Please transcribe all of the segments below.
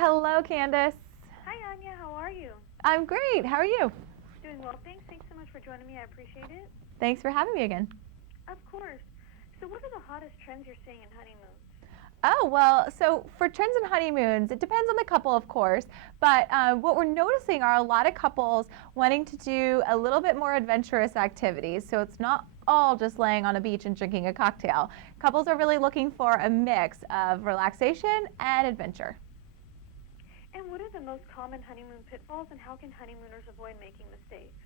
Hello, Candace. Hi, Anja. How are you? I'm great. How are you? Doing well, thanks. Thanks so much for joining me. I appreciate it. Thanks for having me again. Of course. So what are the hottest trends you're seeing in honeymoons? Oh, well, so for trends and honeymoons, it depends on the couple, of course, but what we're noticing are a lot of couples wanting to do a little bit more adventurous activities. So it's not all just laying on a beach and drinking a cocktail. Couples are really looking for a mix of relaxation and adventure. And what are the most common honeymoon pitfalls, and how can honeymooners avoid making mistakes?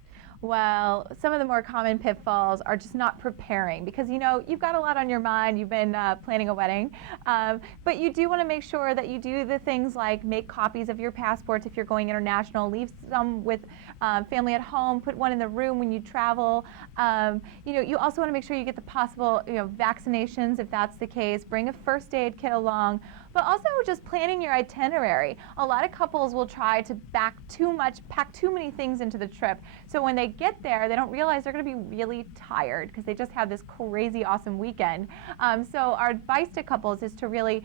Well, some of the more common pitfalls are just not preparing because you've got a lot on your mind. You've been planning a wedding, but you do want to make sure that you do the things like make copies of your passports if you're going international, leave some with family at home, put one in the room when you travel. You also want to make sure you get the possible vaccinations if that's the case. Bring a first aid kit along. But also just planning your itinerary. A lot of couples will try to pack too many things into the trip. So when they get there, they don't realize they're going to be really tired because they just had this crazy awesome weekend. So our advice to couples is to really,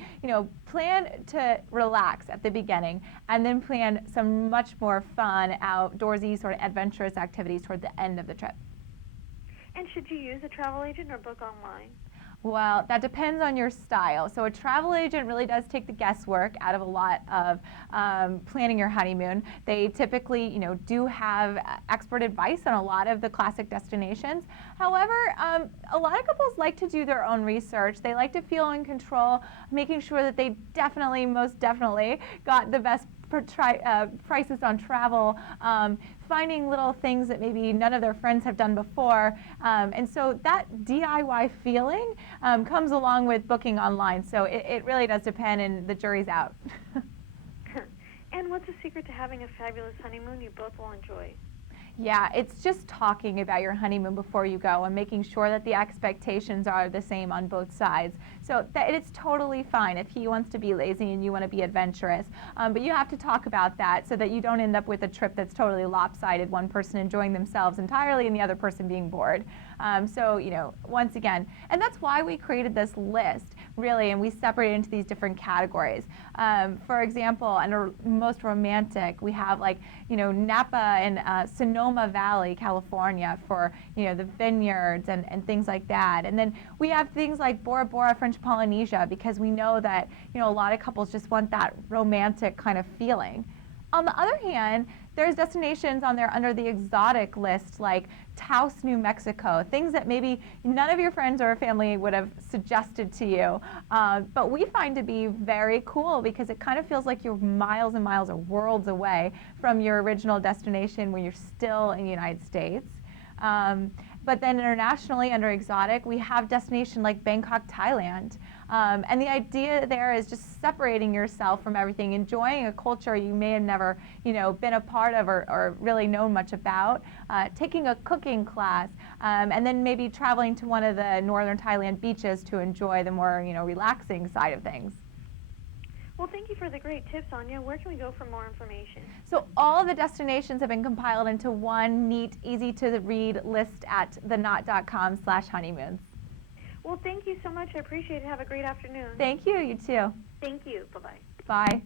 plan to relax at the beginning and then plan some much more fun, outdoorsy, sort of adventurous activities toward the end of the trip. And should you use a travel agent or book online? Well, that depends on your style. So a travel agent really does take the guesswork out of a lot of planning your honeymoon. They typically, do have expert advice on a lot of the classic destinations. However, a lot of couples like to do their own research. They like to feel in control, making sure that they most definitely got the best prices on travel, finding little things that maybe none of their friends have done before. And so that DIY feeling comes along with booking online. So it really does depend, and the jury's out. And what's the secret to having a fabulous honeymoon you both will enjoy? Yeah, it's just talking about your honeymoon before you go and making sure that the expectations are the same on both sides. So that it's totally fine if he wants to be lazy and you want to be adventurous. But you have to talk about that so that you don't end up with a trip that's totally lopsided, one person enjoying themselves entirely and the other person being bored. Once again, and that's why we created this list, really, and we separated into these different categories. For example, under most romantic, we have Napa and Sonoma Valley, California for, the vineyards and things like that. And then we have things like Bora Bora, French Polynesia, because we know that, a lot of couples just want that romantic kind of feeling. On the other hand, there's destinations on there under the exotic list like Taos, New Mexico, things that maybe none of your friends or family would have suggested to you, but we find to be very cool because it kind of feels like you're miles and miles or worlds away from your original destination when you're still in the United States. But then internationally, under exotic, we have destinations like Bangkok, Thailand. And the idea there is just separating yourself from everything, enjoying a culture you may have never, been a part of or really known much about, taking a cooking class, and then maybe traveling to one of the northern Thailand beaches to enjoy the more, relaxing side of things. Well, thank you for the great tips, Anja. Where can we go for more information? So all the destinations have been compiled into one neat, easy-to-read list at theknot.com/honeymoons. Well, thank you so much. I appreciate it. Have a great afternoon. Thank you. You too. Thank you. Bye-bye. Bye.